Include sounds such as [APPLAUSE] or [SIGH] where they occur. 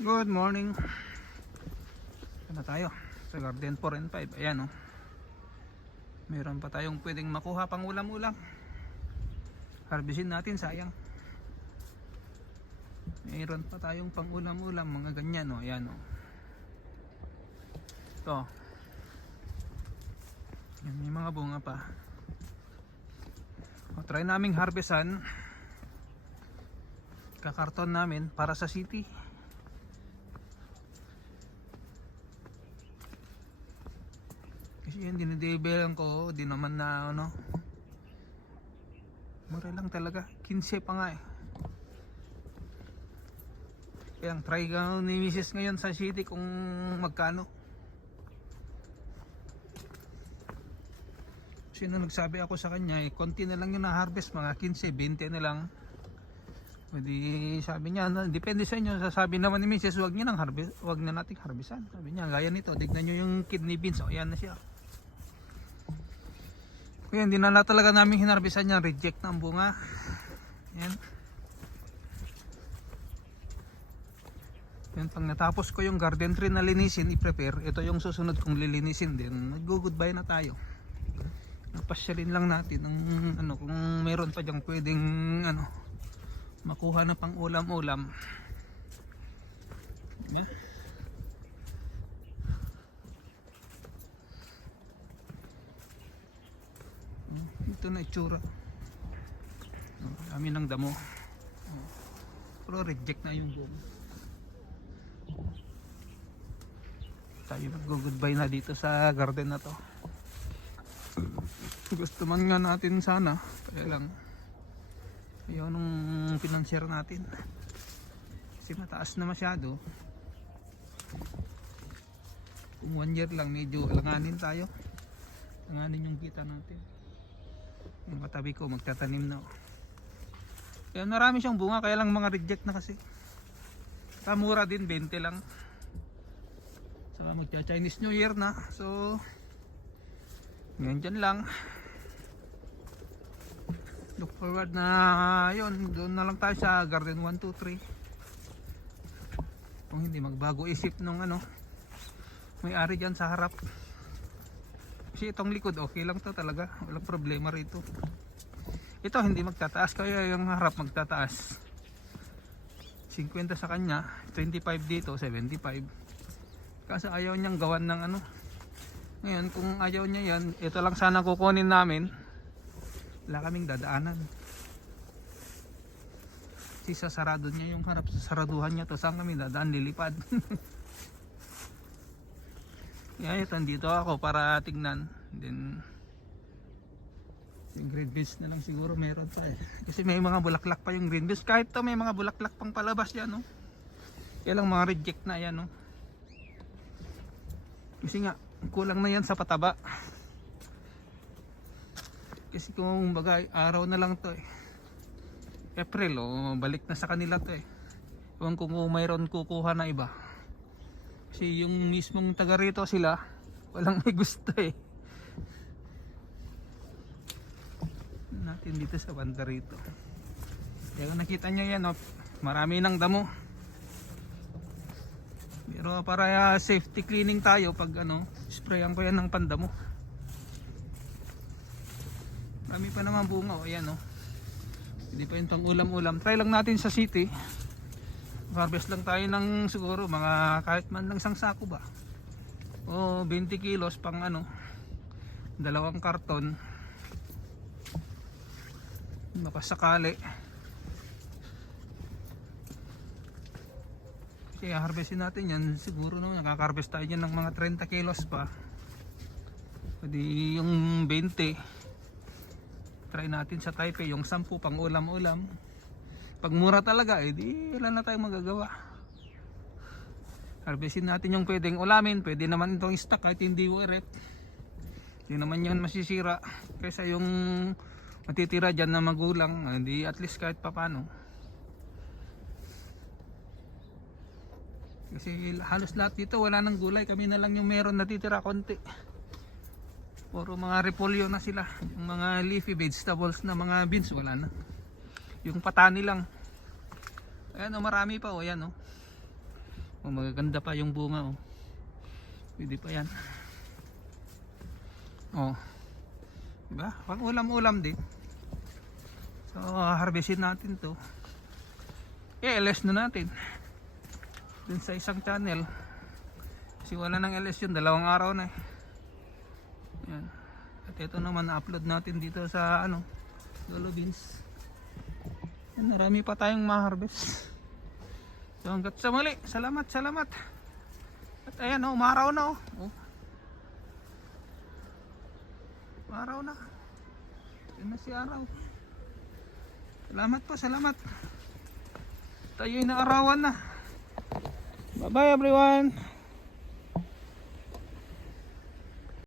Good morning. Na tayo sa Garden 4 and 5. Ayan oh. Meron pa tayong pwedeng makuha pang ulam-ulam. Harbisin natin sayang. Meron pa tayong pang ulam-ulam mga ganyan oh. Ayan oh. Ito. Yan, may mga bunga pa. O, try naming harvestan. Kakarton namin para sa city. Yan dinidebelan ko, di naman na ano. Mura lang talaga, 15 pa nga eh. Kaya ang try ka ni Mrs. ngayon sa city kung magkano. Sino nagsabi ako sa kanya eh, konti na lang yung na-harvest, mga 15, 20 na lang. Pwede sabi niya, no, depende sa inyo. Sasabi naman ni Mrs. Huwag niyo nang harvest, huwag na nating harvestan. Sabi niya, gaya nito, tignan niyo yung kidney beans. O, yan na siya. Kaya hindi na, na talaga namin hinarvestan niya, reject na bunga. Yan. Yan, pag natapos ko yung garden tree na linisin, i-prepare, ito yung susunod kong lilinisin din. Nag-goodbye na tayo. Napasyalin lang natin ang ano kung meron pa diyang pwedeng ano makuha na pang ulam-ulam. Yan. Hmm, Ito na itsura. Dami ng damo. Pero reject na yung damo. Tayo mag-goodbye na dito sa garden na to. Gusto man nga natin sana, kaya lang ayaw nung financier natin. Kasi mataas na masyado. Kung one year lang, medyo alanganin tayo. Alanganin yung kita natin. Yung katabi ko, magtatanim na. Kaya marami siyang bunga, kaya lang mga reject na kasi. Kamura din, 20 lang. So magcha Chinese New Year na. So ngayon dyan lang. Look forward na yun. Doon na lang tayo sa Garden 1, 2, 3. Kung hindi magbago isip nung ano may ari dyan sa harap. Kasi itong likod okay lang to talaga. Walang problema rito. Ito hindi magtataas. Kaya yung harap magtataas. 50 sa kanya, 25 dito, 75 kasi ayaw niyang gawan ng ano. Ngayon kung ayaw niya yan ito lang sana kukunin namin. Wala kaming dadaanan. Kasi sasarado niya yung harap. Sasaraduhan niya to. Saan kami dadaan? Lilipad [LAUGHS] kaya ito dito ako para tignan. Then yung green beans na lang siguro meron pa eh. Kasi may mga bulaklak pa yung green beans. Kahit to may mga bulaklak pang palabas yan no? Kaya lang mga reject na yan no? Kasi nga kulang na yan sa pataba. Kasi kung bagay araw na lang to eh. April oh, balik na sa kanila to eh. Ko kung mayroon kukuha na iba kasi yung mismong taga rito sila walang may gusto eh natin dito sa banda rito kaya nakita nyo yan oh, marami ng damo pero para uh, safety cleaning tayo pag ano, sprayan ko yan ng pandamo. Marami pa naman bunga o yan o. Hindi pa yun pang ulam-ulam. Try lang natin sa city. Harvest lang tayo ng siguro mga kahit man lang isang sako ba. O 20 kilos pang ano, dalawang karton. Baka sakali. Kaya harvestin natin yan, siguro no, nakaka-harvest tayo yan ng mga 30 kilos pa. Pwede yung 20. Try natin sa Taipei, yung 10 pang ulam-ulam. Pag mura talaga, eh di wala na tayong magagawa. Harvestin natin yung pwedeng ulamin, pwede naman itong stock kahit hindi weret. Hindi naman yan masisira. Kaysa yung matitira dyan na magulang, hindi at least kahit papano. Kasi halos lahat dito wala nang gulay. Kami na lang yung meron natitira konti. Puro mga repolyo na sila. Yung mga leafy vegetables na mga beans wala na. Yung patani lang. Ayan o marami pa o. Ayan o. Oh, magaganda pa yung bunga oh. Pwede pa yan. Oh. Diba? Pang ulam-ulam din. So, harvestin natin to. I-LS na natin. Dun sa isang channel. Kasi wala nang LS yun. Dalawang araw na eh. At ito naman na-upload natin dito sa ano, Lolo Beans. Yan, marami pa tayong ma-harvest. So hanggat sa muli. Salamat, salamat. At ayan oh, umaraw na oh. oh. Umaraw na. Yan na si araw. Salamat po, salamat. Tayo'y naarawan na. Bye bye everyone.